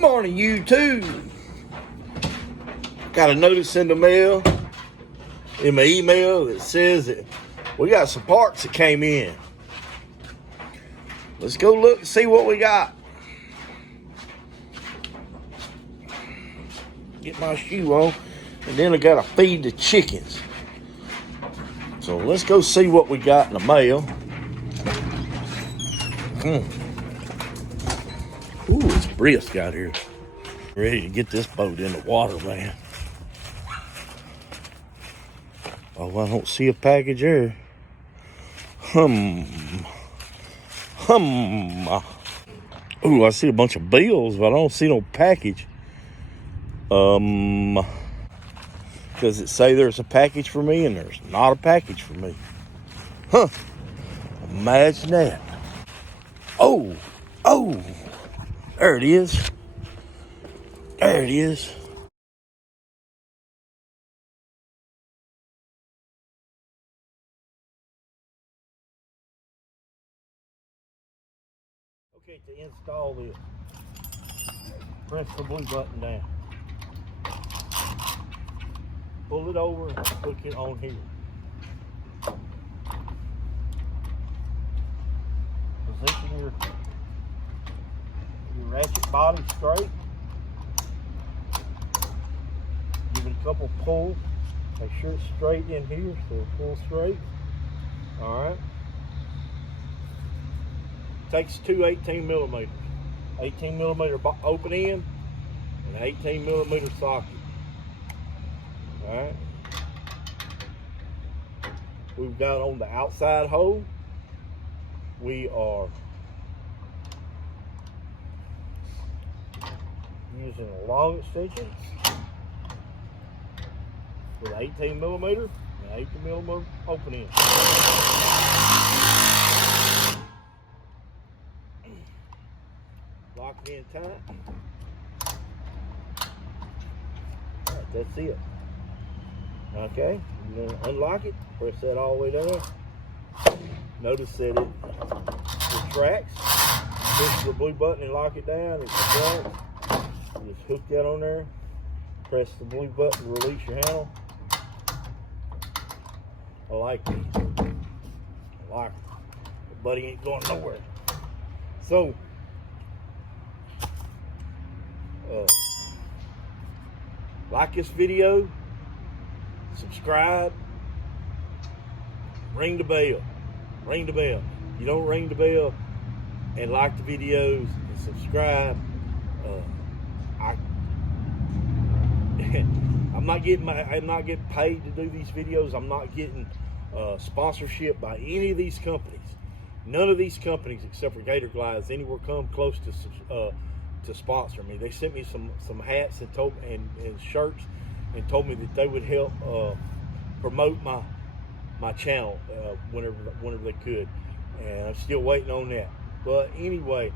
Good morning, YouTube. Got a notice in the mail, in my email, that says that we got some parts that came in. Let's go look and see what we got. Get my shoe on, and then I gotta feed the chickens. So let's go see what we got in the mail. Ooh, it's brisk out here. Ready to get this boat in the water, man. Oh, I don't see a package there. Ooh, I see a bunch of bills, but I don't see no package. Does it say there's a package for me and there's not a package for me? Huh. Imagine that. Oh, there it is. There it is. Okay, to install this, press the blue button down. Pull it over and hook it on here. Position your ratchet body straight. Give it a couple pulls. Make sure it's straight in here, so pull straight. Alright. Takes two 18 millimeters. 18 millimeter open end and an 18 millimeter socket. Alright. We've got on the outside hole, we are using a long extension with 18 millimeter and 18 millimeter open end. Lock it in tight. Alright, that's it. Okay, you're going to unlock it, press that all the way down. Notice that it retracts. Push the blue button and lock it down. It retracts. You just hook that on there. Press the blue button to release your handle. I like these. I like it. The buddy ain't going nowhere. So, like this video, subscribe, ring the bell. Ring the bell. You don't ring the bell and like the videos and subscribe. I'm not getting paid to do these videos. I'm not getting sponsorship by any of these companies. None of these companies, except for Gator Glides, anywhere come close to sponsor me. They sent me some hats and shirts and told me that they would help promote my channel whenever they could, and I'm still waiting on that. But anyway,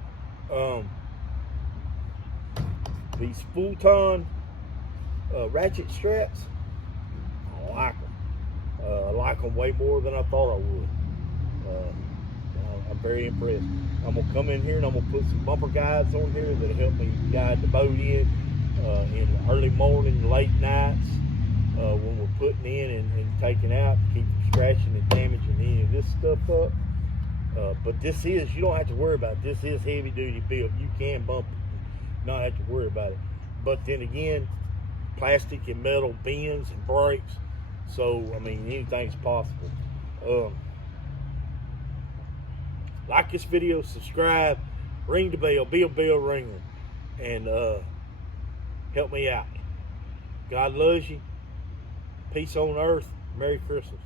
these full-ton ratchet straps, I like them. I like them way more than I thought I would. I'm very impressed. I'm gonna come in here and I'm gonna put some bumper guides on here that'll help me guide the boat in the early morning, late nights, when we're putting in and taking out, to keep from scratching and damaging any of this stuff up. But this is, you don't have to worry about it. This is heavy duty built. You can bump it, not have to worry about it. But then again, plastic and metal bends and breaks. So, I mean, anything's possible. Like this video, subscribe, ring the bell, be a bell ringer, and help me out. God loves you. Peace on earth. Merry Christmas.